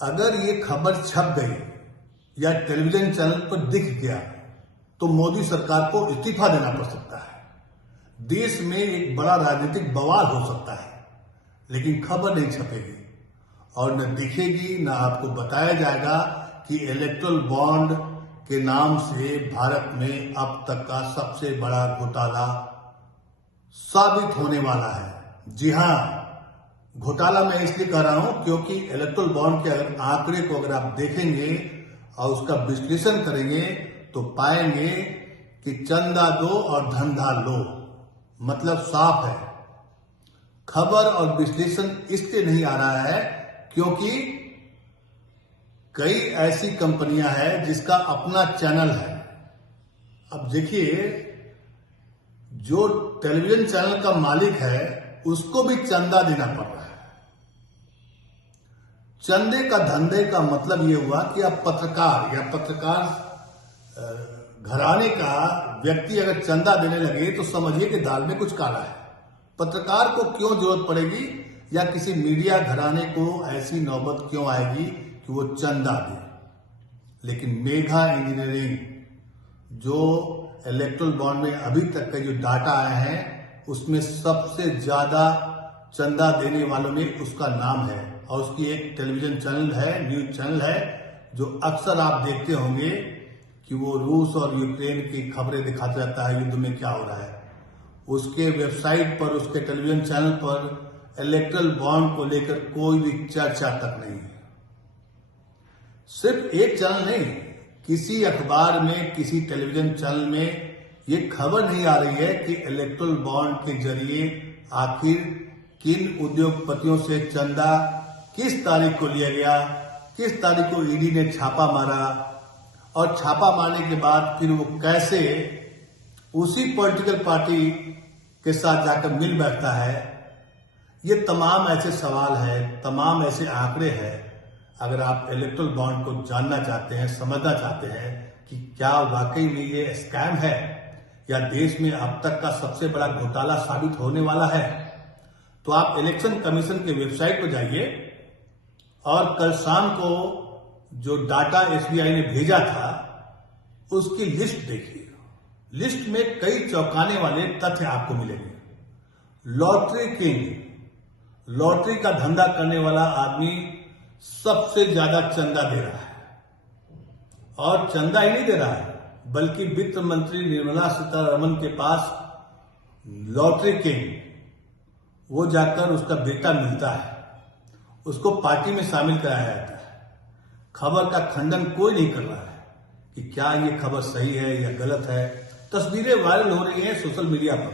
अगर ये खबर छप गई या टेलीविजन चैनल पर दिख गया तो मोदी सरकार को इस्तीफा देना पड़ सकता है। देश में एक बड़ा राजनीतिक बवाल हो सकता है, लेकिन खबर नहीं छपेगी और न दिखेगी, न आपको बताया जाएगा कि इलेक्टोरल बॉन्ड के नाम से भारत में अब तक का सबसे बड़ा घोटाला साबित होने वाला है। जी हां, घोटाला मैं इसलिए कह रहा हूं क्योंकि इलेक्टोरल बॉन्ड के अगर आंकड़े को अगर आप देखेंगे और उसका विश्लेषण करेंगे तो पाएंगे कि चंदा दो और धंधा लो, मतलब साफ है। खबर और विश्लेषण इसलिए नहीं आ रहा है क्योंकि कई ऐसी कंपनियां हैं जिसका अपना चैनल है। अब देखिए, जो टेलीविजन चैनल का मालिक है उसको भी चंदा देना पड़ रहा है। चंदे का धंधे का मतलब यह हुआ कि आप पत्रकार या पत्रकार घराने का व्यक्ति अगर चंदा देने लगे तो समझिए कि दाल में कुछ काला है। पत्रकार को क्यों जरूरत पड़ेगी या किसी मीडिया घराने को ऐसी नौबत क्यों आएगी कि वो चंदा दे। लेकिन मेघा इंजीनियरिंग, जो इलेक्टोरल बॉन्ड में अभी तक का जो डाटा आए हैं उसमें सबसे ज्यादा चंदा देने वालों में उसका नाम है और उसकी एक टेलीविजन चैनल है, न्यूज चैनल है, जो अक्सर आप देखते होंगे कि वो रूस और यूक्रेन की खबरें दिखाता रहता है, युद्ध में क्या हो रहा है। उसके वेबसाइट पर, उसके टेलीविजन चैनल पर इलेक्टोरल बॉन्ड को लेकर कोई भी चर्चा तक नहीं है। सिर्फ एक चैनल नहीं, किसी अखबार में, किसी टेलीविजन चैनल में ये खबर नहीं आ रही है कि इलेक्टोरल बॉन्ड के जरिए आखिर किन उद्योगपतियों से चंदा किस तारीख को लिया गया, किस तारीख को ईडी ने छापा मारा और छापा मारने के बाद फिर वो कैसे उसी पॉलिटिकल पार्टी के साथ जाकर मिल बैठता है। ये तमाम ऐसे सवाल है, तमाम ऐसे आंकड़े हैं। अगर आप इलेक्टोरल बॉन्ड को जानना चाहते हैं, समझना चाहते हैं कि क्या वाकई में ये स्कैम है या देश में अब तक का सबसे बड़ा घोटाला साबित होने वाला है, तो आप इलेक्शन कमीशन के वेबसाइट पर जाइए और कल शाम को जो डाटा एसबीआई ने भेजा था उसकी लिस्ट देखिए। लिस्ट में कई चौंकाने वाले तथ्य आपको मिलेंगे। लॉटरी किंग, लॉटरी का धंधा करने वाला आदमी सबसे ज्यादा चंदा दे रहा है और चंदा ही नहीं दे रहा है बल्कि वित्त मंत्री निर्मला सीतारमण के पास लॉटरी किंग, वो जाकर उसका बेटा मिलता है, उसको पार्टी में शामिल कराया जाता है। खबर का खंडन कोई नहीं कर रहा है कि क्या ये खबर सही है या गलत है। तस्वीरें वायरल हो रही हैं सोशल मीडिया पर,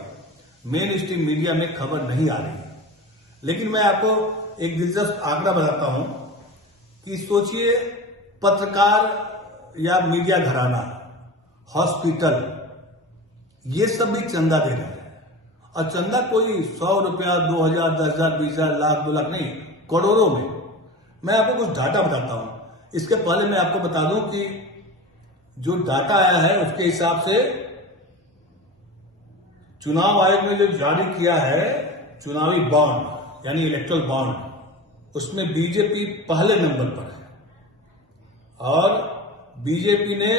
मेन स्ट्रीम मीडिया में खबर नहीं आ रही है। लेकिन मैं आपको एक दिलचस्प आंकड़ा बताता हूं कि सोचिए, पत्रकार या मीडिया घराना, हॉस्पिटल, ये सब भी चंदा दे रहे हैं और चंदा कोई 100 रुपया, 2000, 10,000, 20,000, लाख, 2 लाख नहीं, करोड़ों में। मैं आपको कुछ डाटा बताता हूं। इसके पहले मैं आपको बता दूं कि जो डाटा आया है उसके हिसाब से चुनाव आयोग ने जो जारी किया है चुनावी बॉन्ड यानी इलेक्टोरल बॉन्ड, उसमें बीजेपी पहले नंबर पर है और बीजेपी ने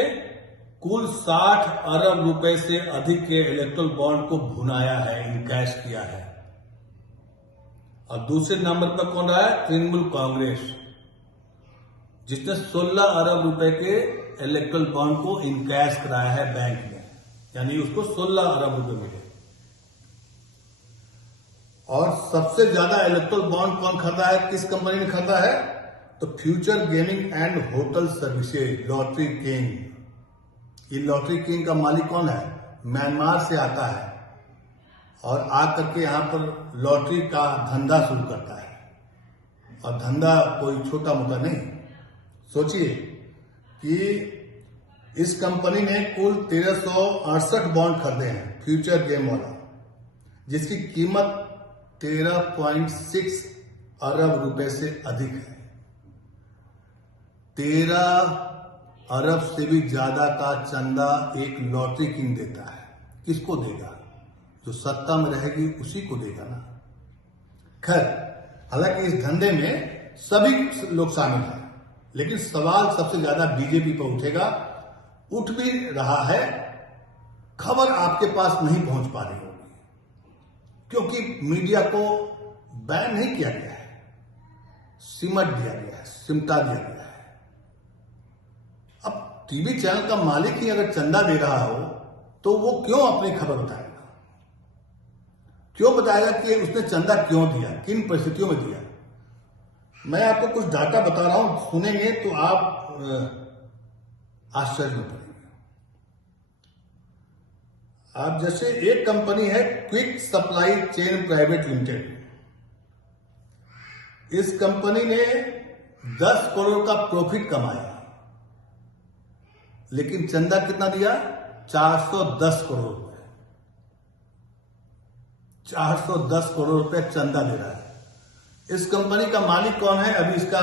कुल 60 अरब रुपए से अधिक के इलेक्टोरल बॉन्ड को भुनाया है, इनकैश किया है। और दूसरे नंबर पर कौन रहा है? तृणमूल कांग्रेस, जिसने 16 अरब रुपए के इलेक्टोरल बॉन्ड को इनकैश कराया है बैंक में, यानी उसको 16 अरब रुपए मिले। और सबसे ज्यादा इलेक्टोरल बॉन्ड कौन खरीदा है, किस कंपनी ने खरीदा है? तो future gaming and hotel services, lottery king. ये लॉटरी किंग का मालिक कौन है? म्यांमार से आता है और आकर के यहां पर लॉटरी का धंधा शुरू करता है। और धंधा कोई छोटा मोटा नहीं। सोचिए कि इस कंपनी ने कुल 1368 बॉन्ड खरीदे हैं फ्यूचर गेम वाला, जिसकी कीमत 13.6 अरब रुपए से अधिक है। 13 अरब से भी ज्यादा का चंदा एक लॉटरी किंग देता है। किसको देगा? जो सत्ता में रहेगी उसी को देगा ना। खैर, हालांकि इस धंधे में सभी लोग शामिल हैं, लेकिन सवाल सबसे ज्यादा बीजेपी पर उठेगा, उठ भी रहा है। खबर आपके पास नहीं पहुंच पा रही होगी क्योंकि मीडिया को बैन नहीं किया गया है, सिमट दिया गया है, सिमटा दिया गया है। अब टीवी चैनल का मालिक ही अगर चंदा दे रहा हो तो वो क्यों अपनी खबर बताएगा, क्यों बताएगा कि उसने चंदा क्यों दिया, किन परिस्थितियों में दिया। मैं आपको कुछ डाटा बता रहा हूं, सुनेंगे तो आप आश्चर्य में पड़ेंगे। आप जैसे एक कंपनी है quick supply chain private limited, इस कंपनी ने 10 करोड़ का प्रॉफिट कमाया, लेकिन चंदा कितना दिया? 410 करोड़ रुपए। 410 करोड़ रुपए चंदा दे रहा है। इस कंपनी का मालिक कौन है अभी इसका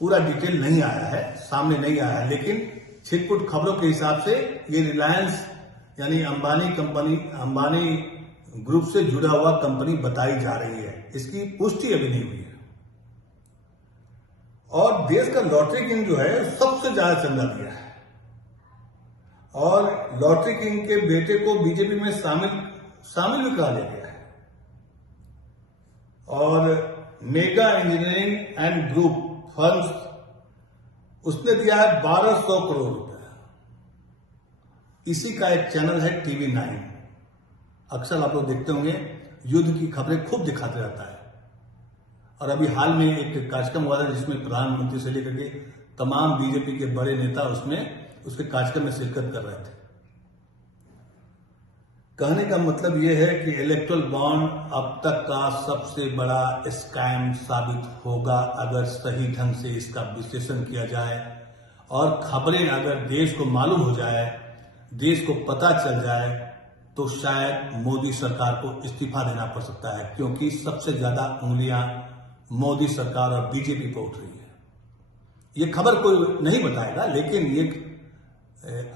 पूरा डिटेल नहीं आया है, सामने नहीं आया है, लेकिन छिटपुट खबरों के हिसाब से ये रिलायंस यानी अंबानी कंपनी, अंबानी ग्रुप से जुड़ा हुआ कंपनी बताई जा रही है। इसकी पुष्टि अभी नहीं हुई है। और देश का लॉटरी किंग जो है सबसे ज्यादा चंदा दिया है, और लॉटरी किंग के बेटे को बीजेपी में शामिल भी करा लिया गया है। और mega engineering and group firms उसने दिया है 1200 करोड़ रुपए। इसी का एक चैनल है TV9, अक्सर आप लोग देखते होंगे, युद्ध की खबरें खूब दिखाते रहता है। और अभी हाल में एक कार्यक्रम हुआ था जिसमें प्रधानमंत्री से लेकर के तमाम बीजेपी के बड़े नेता उसके कार्यक्रम में शिरकत कर रहे थे। कहने का मतलब यह है कि इलेक्टोरल बॉन्ड अब तक का सबसे बड़ा स्कैम साबित होगा अगर सही ढंग से इसका विश्लेषण किया जाए और खबरें अगर देश को मालूम हो जाए, देश को पता चल जाए, तो शायद मोदी सरकार को इस्तीफा देना पड़ सकता है, क्योंकि सबसे ज्यादा उंगलियां मोदी सरकार और बीजेपी पर उठ रही है। ये खबर कोई नहीं बताएगा, लेकिन ये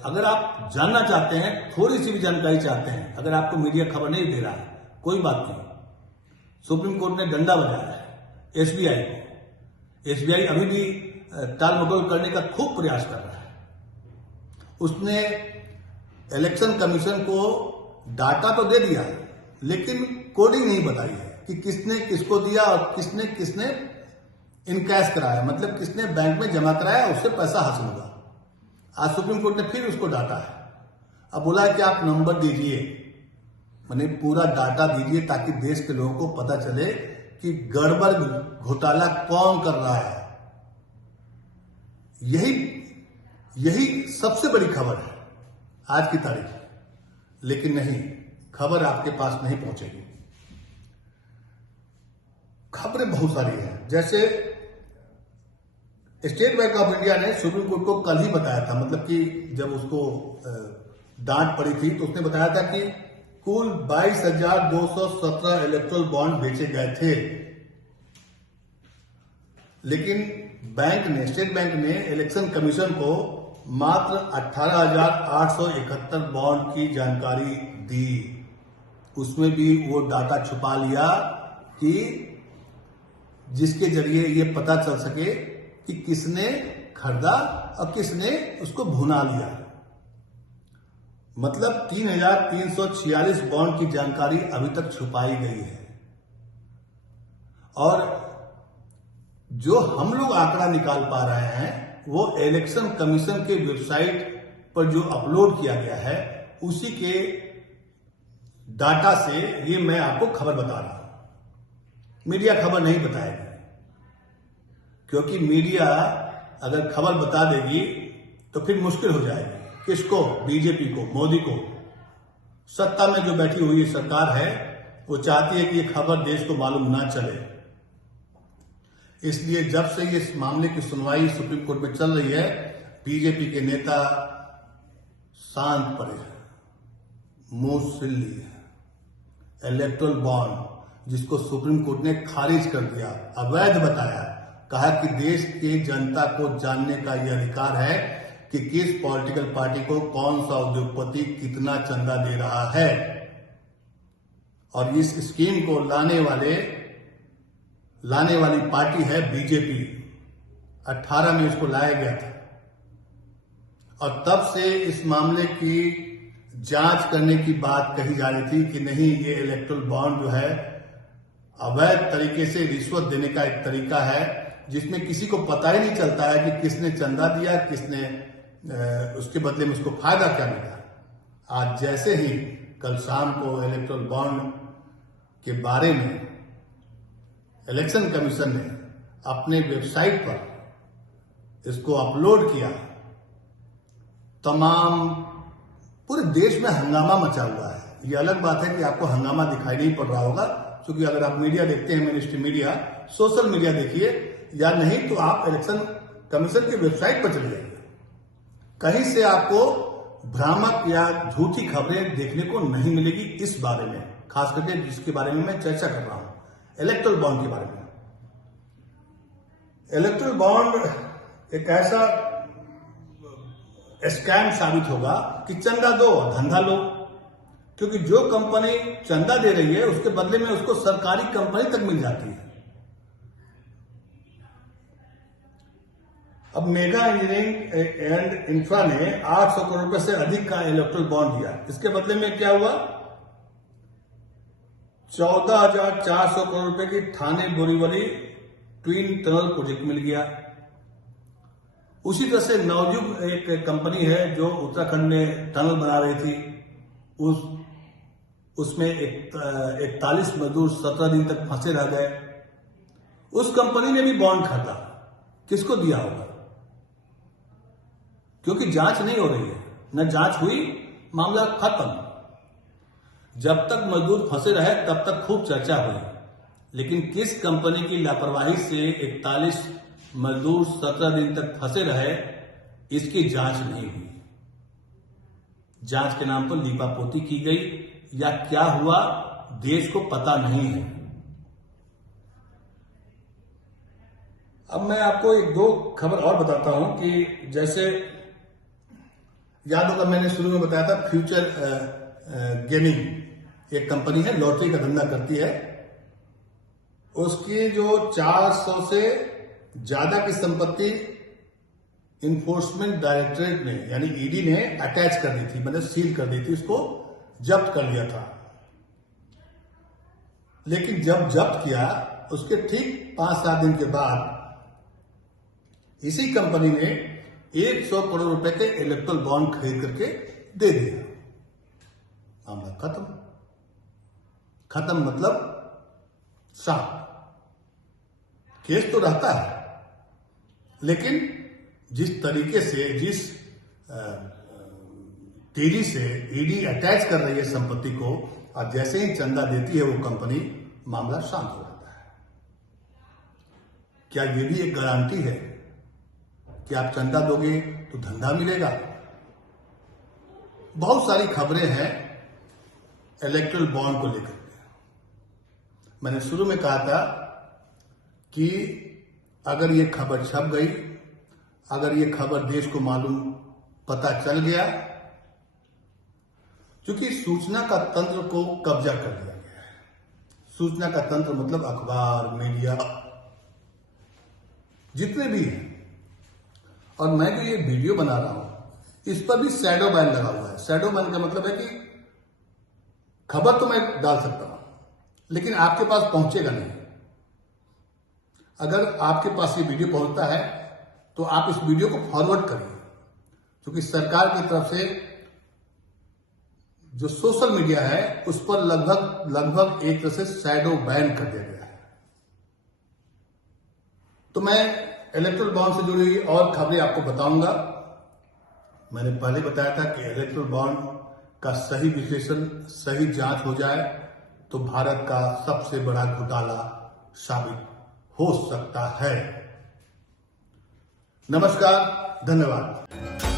अगर आप जानना चाहते हैं, थोड़ी सी भी जानकारी चाहते हैं, अगर आपको मीडिया खबर नहीं दे रहा है, कोई बात नहीं। सुप्रीम कोर्ट ने डंडा बजाया है एसबीआई को। एसबीआई अभी भी टाल मटोल करने का खूब प्रयास कर रहा है। उसने इलेक्शन कमीशन को डाटा तो दे दिया, लेकिन कोडिंग नहीं बताई है कि किसने किसको दिया और किसने किसने इनकैश कराया, मतलब किसने बैंक में जमा कराया, उससे पैसा हासिल होगा। आज सुप्रीम कोर्ट ने फिर उसको डांटा है। अब बोला है कि आप नंबर दीजिए, माने पूरा डाटा दीजिए, ताकि देश के लोगों को पता चले कि गड़बड़ घोटाला कौन कर रहा है। यही सबसे बड़ी खबर है आज की तारीख। लेकिन नहीं, खबर आपके पास नहीं पहुंचेगी। खबरें बहुत सारी हैं, जैसे स्टेट बैंक ऑफ इंडिया ने सुप्रीम कोर्ट को कल ही बताया था, मतलब कि जब उसको डांट पड़ी थी तो उसने बताया था कि कुल 22,217 इलेक्टोरल बॉन्ड बेचे गए थे, लेकिन स्टेट बैंक ने इलेक्शन कमीशन को मात्र 18,871 बॉन्ड की जानकारी दी। उसमें भी वो डाटा छुपा लिया कि जिसके जरिए ये पता चल सके कि किसने खरीदा और किसने उसको भुना लिया। मतलब 3,346 बॉन्ड की जानकारी अभी तक छुपाई गई है। और जो हम लोग आंकड़ा निकाल पा रहे हैं वो इलेक्शन कमीशन के वेबसाइट पर जो अपलोड किया गया है उसी के डाटा से ये मैं आपको खबर बता रहा हूं। मीडिया खबर नहीं बताएगी, क्योंकि मीडिया अगर खबर बता देगी तो फिर मुश्किल हो जाएगी। किसको? बीजेपी को, मोदी को। सत्ता में जो बैठी हुई सरकार है वो चाहती है कि ये खबर देश को मालूम ना चले। इसलिए जब से इस मामले की सुनवाई सुप्रीम कोर्ट में चल रही है, बीजेपी के नेता शांत पड़े हैं, मुंह सिल लिए हैं। इलेक्टोरल बॉन्ड जिसको सुप्रीम कोर्ट ने खारिज कर दिया, अवैध बताया, कहा कि देश की जनता को जानने का यह अधिकार है कि किस पॉलिटिकल पार्टी को कौन सा उद्योगपति कितना चंदा दे रहा है। और इस स्कीम को लाने वाली पार्टी है बीजेपी। 18 में इसको लाया गया था और तब से इस मामले की जांच करने की बात कही जा रही थी कि नहीं, ये इलेक्टोरल बॉन्ड जो है अवैध तरीके से रिश्वत देने का एक तरीका है जिसमें किसी को पता ही नहीं चलता है कि किसने चंदा दिया, किसने उसके बदले में उसको फायदा क्या मिला। आज जैसे ही कल शाम को इलेक्टोरल बॉन्ड के बारे में इलेक्शन कमीशन ने अपने वेबसाइट पर इसको अपलोड किया, तमाम पूरे देश में हंगामा मचा हुआ है। ये अलग बात है कि आपको हंगामा दिखाई नहीं पड़ रहा होगा, क्योंकि अगर आप मीडिया देखते हैं, मिनिस्ट्री मीडिया, सोशल मीडिया देखिए, या नहीं तो आप इलेक्शन कमीशन की वेबसाइट पर चले जाइए, कहीं से आपको भ्रामक या झूठी खबरें देखने को नहीं मिलेगी इस बारे में, खास करके जिसके बारे में मैं चर्चा कर रहा हूं, इलेक्टोरल बॉन्ड के बारे में। इलेक्टोरल बॉन्ड एक ऐसा स्कैम साबित होगा कि चंदा दो धंधा लो, क्योंकि जो कंपनी चंदा दे रही है उसके बदले में उसको सरकारी कंपनी तक मिल जाती है। अब मेगा इंजीनियरिंग एंड इंफ्रा ने 800 करोड़ रुपए से अधिक का इलेक्टोरल बॉन्ड दिया। इसके बदले में क्या हुआ? 14,400 करोड़ रुपए की Thane Borivali twin tunnel project मिल गया। उसी तरह से नवयुग एक कंपनी है जो उत्तराखंड में टनल बना रही थी, उसमें 41 मजदूर 17 दिन तक फंसे रह गए। उस कंपनी ने भी बॉन्ड खरीदा। किसको दिया होगा? क्योंकि जांच नहीं हो रही है, न जांच हुई, मामला खत्म। जब तक मजदूर फंसे रहे तब तक खूब चर्चा हुई, लेकिन किस कंपनी की लापरवाही से 41 मजदूर 17 दिन तक फंसे रहे, इसकी जांच नहीं हुई। जांच के नाम पर लीपापोती की गई या क्या हुआ, देश को पता नहीं है। अब मैं आपको एक दो खबर और बताता हूं कि जैसे याद होगा मैंने शुरू में बताया था, फ्यूचर गेमिंग एक कंपनी है, लॉटरी का धंधा करती है। उसकी जो 400 से ज्यादा की संपत्ति इन्फोर्समेंट डायरेक्टरेट ने यानी ईडी ने अटैच कर दी थी, मतलब सील कर दी थी, उसको जब्त कर लिया था। लेकिन जब जब्त किया उसके ठीक 5-7 दिन के बाद इसी कंपनी ने 100 करोड़ रुपए के इलेक्टोरल बॉन्ड खरीद करके दे दिया। मामला खत्म। खत्म मतलब साफ। केस तो रहता है, लेकिन जिस तरीके से, जिस तेजी से ईडी अटैच कर रही है संपत्ति को, और जैसे ही चंदा देती है वो कंपनी, मामला शांत हो जाता है। क्या ये भी एक गारंटी है कि आप चंदा दोगे तो धंधा मिलेगा? बहुत सारी खबरें हैं इलेक्टोरल बॉन्ड को लेकर के। मैंने शुरू में कहा था कि अगर ये खबर छप गई, अगर ये खबर देश को मालूम पता चल गया, क्योंकि सूचना का तंत्र को कब्जा कर लिया गया है। सूचना का तंत्र मतलब अखबार, मीडिया, जितने भी हैं। और मैं जो ये वीडियो बना रहा हूं, इस पर भी शैडो बैन लगा हुआ है। शैडो बैन का मतलब है कि खबर तो मैं डाल सकता हूं, लेकिन आपके पास पहुंचेगा नहीं। अगर आपके पास ये वीडियो पहुंचता है तो आप इस वीडियो को फॉरवर्ड करिए, क्योंकि सरकार की तरफ से जो सोशल मीडिया है उस पर लगभग एक तरह से शैडो बैन कर दिया गया है। तो मैं इलेक्टोरल बॉन्ड से जुड़ी हुई और खबरें आपको बताऊंगा। मैंने पहले बताया था कि इलेक्टोरल बॉन्ड का सही विश्लेषण, सही जांच हो जाए तो भारत का सबसे बड़ा घोटाला साबित हो सकता है। नमस्कार, धन्यवाद।